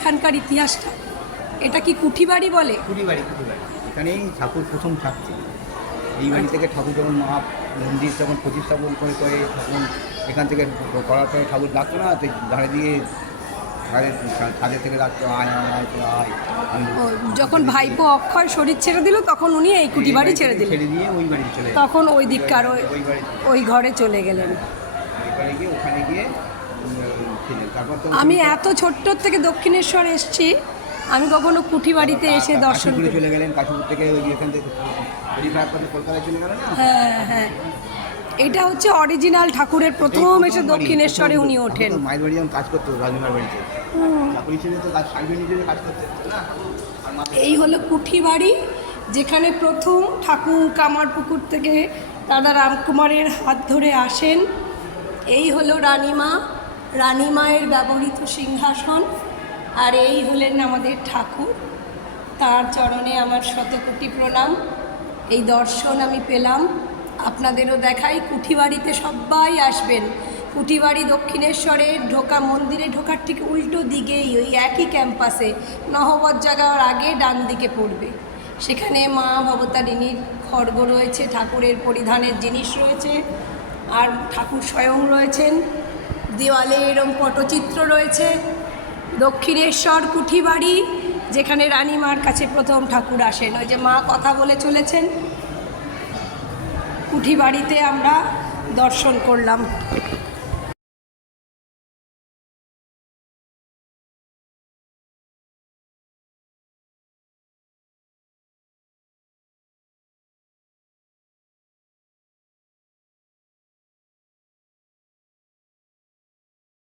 এখানকার ইতিহাসটা? এটা কি কুঠিবাড়ি বলে? কুঠিবাড়ি, কুঠিবাড়ি। এখানেই ঠাকুর প্রথম থাকছে। এই বাড়ি থেকে ঠাকুর যখন মন্দির যখন প্রতিস্থাপন করে তখন এখান থেকে করার পরে ঠাকুর ডাকতো না, তো ধারে দিয়ে ছাদের থেকে ডাকতো আয় আয় আয় আয়। যখন ভাইপো অক্ষয় শরীর ছেড়ে দিল তখন উনি এই কুঠিবাড়ি ছেড়ে দিলেন, ছেড়ে দিয়ে ওই বাড়ি চলে তখন ওই দিককার ওই ঘরে চলে গেলেন। ওইখানে গিয়ে ওখানে গিয়ে তারপর তো আমি এত ছোট্ট থেকে দক্ষিণেশ্বর এসেছি, আমি কখনো কুঠিবাড়িতে এসে দর্শন করি। চলে গেলেন কাশীপুর থেকে, ওই এখান থেকে কলকাতায় চলে গেলেন না। হ্যাঁ হ্যাঁ, এটা হচ্ছে অরিজিনাল ঠাকুরের প্রথম এসে দক্ষিণেশ্বরে উনি ওঠেন। মায়ের বাড়ি যখন কাজ করতো রাজুমার বাড়িতে, ঠাকুর হিসেবে তো তার সাইড নিজের কাজ করতে না। এই হলো কুঠিবাড়ি, যেখানে প্রথম ঠাকুর কামারপুকুর থেকে দাদা রামকুমারের হাত ধরে আসেন। এই হলো রানীমা, রানীমায়ের ব্যবহৃত সিংহাসন, আর এই হলেন আমাদের ঠাকুর। তার চরণে আমার শতকোটি প্রণাম। এই দর্শন আমি পেলাম, আপনাদেরও দেখাই। কুঠিবাড়িতে সবাই আসবেন। কুঠিবাড়ি দক্ষিণেশ্বরের মন্দিরে ঢোকার ঠিক উল্টো দিকেই, ওই একই ক্যাম্পাসে নহবত জাগার আগে ডান দিকে পড়বে। সেখানে মা ভবতারিণীর খড়গ রয়েছে, ঠাকুরের পরিধানের জিনিস রয়েছে, আর ঠাকুর স্বয়ং রয়েছেন। দেওয়ালে এরম পটচিত্র রয়েছে। দক্ষিণেশ্বর কুঠিবাড়ি, যেখানে রানীমার কাছে প্রথম ঠাকুর আসেন। ওই যে মা কথা বলে চলেছেন, কুঠিবাড়িতে আমরা দর্শন করলাম।